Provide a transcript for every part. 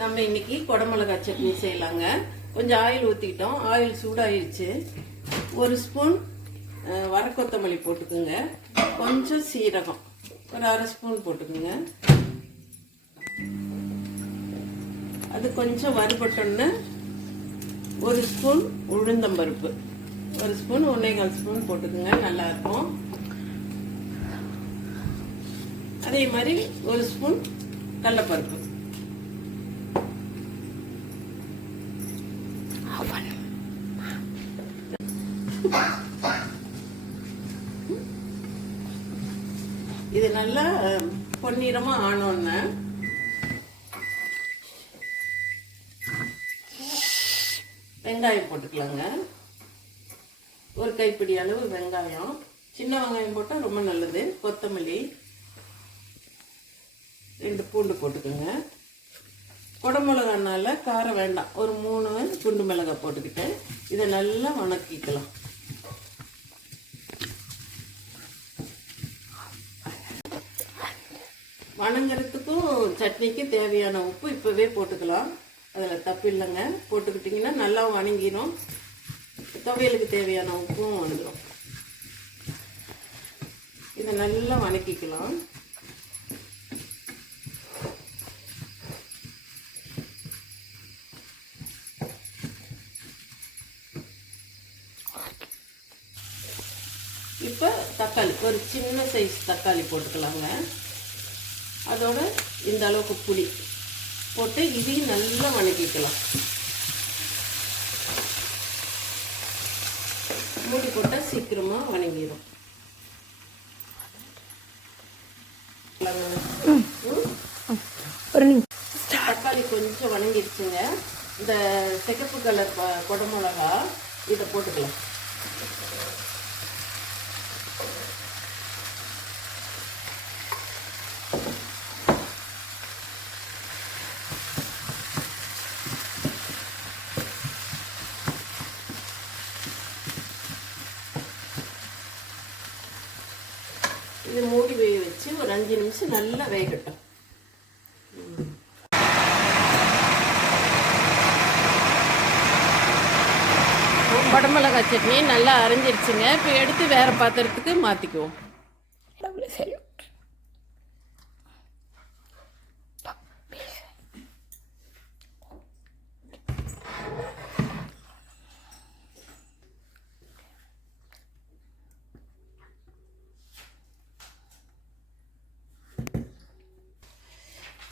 நம்ம இன்னைக்கு குடமிளகாய் சட்னி செய்யலாங்க. கொஞ்சம் ஆயில் ஊற்றிக்கிட்டோம் ஆயில் சூடாயிருச்சு. ஒரு ஸ்பூன் வர கொத்தமல்லி போட்டுக்கோங்க. கொஞ்சம் சீரகம். ஒரு அரை ஸ்பூன் போட்டுக்கோங்க. அது கொஞ்சம் வறுபட்டோன்னு ஒரு ஸ்பூன் உளுந்தம்பருப்பு. ஒரு ஸ்பூன் ஒன்றேகால் ஸ்பூன் போட்டுக்கோங்க. நல்லா இருக்கும் அதே மாதிரி ஒரு ஸ்பூன் கடலப்பருப்பு. இது நல்லா அஹ், பொன்னிறமா ஆனோன்னு. வெங்காயம் போட்டுக்கலாங்க. ஒரு கைப்பிடி அளவு வெங்காயம். சின்ன வெங்காயம் போட்டால் ரொம்ப நல்லது. கொத்தமல்லி. ரெண்டு பூண்டு போட்டுக்கோங்க. குடமிளகானால காரம் வேண்டாம். ஒரு மூணு குண்டு மிளகாய் போட்டுக்கிட்டு இதை நல்லா வணக்கிக்கலாம். வணங்குறதுக்கும் சட்னிக்கு தேவையான உப்பு இப்போவே போட்டுக்கலாம். அதில் தப்பு இல்லைங்க. போட்டுக்கிட்டிங்கன்னா நல்லா வணங்கிடும் துவையலுக்கு தேவையான உப்பும் வந்துடும் இதை நல்லா வணக்கிக்கலாம். இப்போ தக்காளி ஒரு சின்ன சைஸ் தக்காளி போட்டுக்கலாங்க. அதோட இந்த அளவுக்கு புளி போட்டு இதையும் நல்லா வணக்கிக்கலாம். மூடி போட்டால் சீக்கிரமாக வணங்கிடும் தக்காளி கொஞ்சம் வணங்கிடுச்சுங்க இந்த சிகப்பு கலர் குடமிளகா இதை போட்டுக்கலாம். இது மூடி வேக வச்சு ஒரு அஞ்சு நிமிஷம் நல்லா வேகட்டும். குடமிளகாய் சட்னி நல்லா அரைஞ்சிருச்சுங்க. இப்போ எடுத்து வேற பாத்திரத்துக்கு மாற்றிக்குவோம் சரி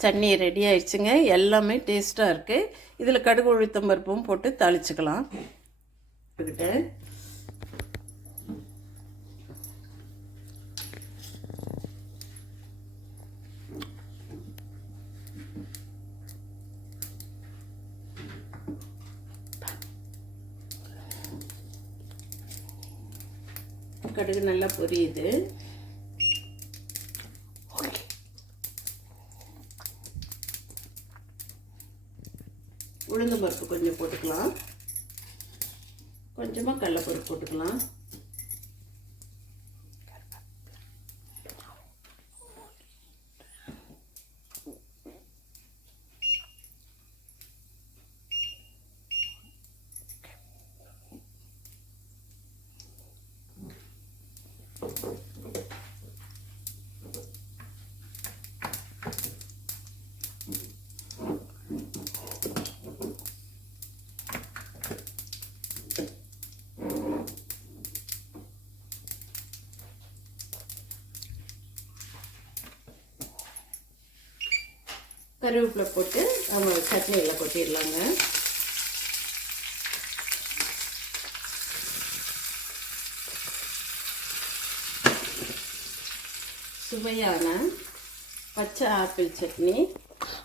சட்னி ரெடி ஆயிடுச்சுங்க. எல்லாமே டேஸ்ட்டாக இருக்குது இதில் கடுகு உளுத்தம் பருப்பும் போட்டு தாளிச்சுக்கலாம். கடுகு நல்லா பொரியுது. உளுந்தம்பருப்பு கொஞ்சம் போட்டுக்கலாம். கொஞ்சமாக கடலப்பருப்பு போட்டுக்கலாம். கருவேப்பிலை போட்டு அவங்க சட்னியில் கொட்டிடலாங்க. சுவையான பச்சை ஆப்பிள் சட்னி.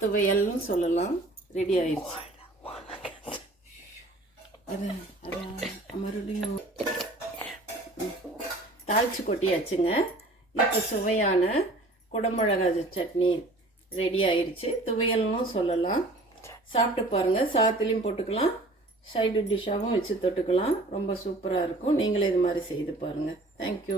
துவையல்னு சொல்லலாம். ரெடி ஆயிடுச்சு. அது அது மறுபடியும் தாளிச்சு கொட்டியாச்சுங்க. இப்போ சுவையான குடமிளகாய் சட்னி ரெடி ஆயிடுச்சு துவையல்னும் சொல்லலாம். சாப்பிட்டு பாருங்கள் சாத்துலேயும் போட்டுக்கலாம். சைடு டிஷ்ஷாகவும் வச்சு தொட்டுக்கலாம். ரொம்ப சூப்பராக இருக்கும். நீங்களே இது மாதிரி செய்து பாருங்கள் தேங்க்யூ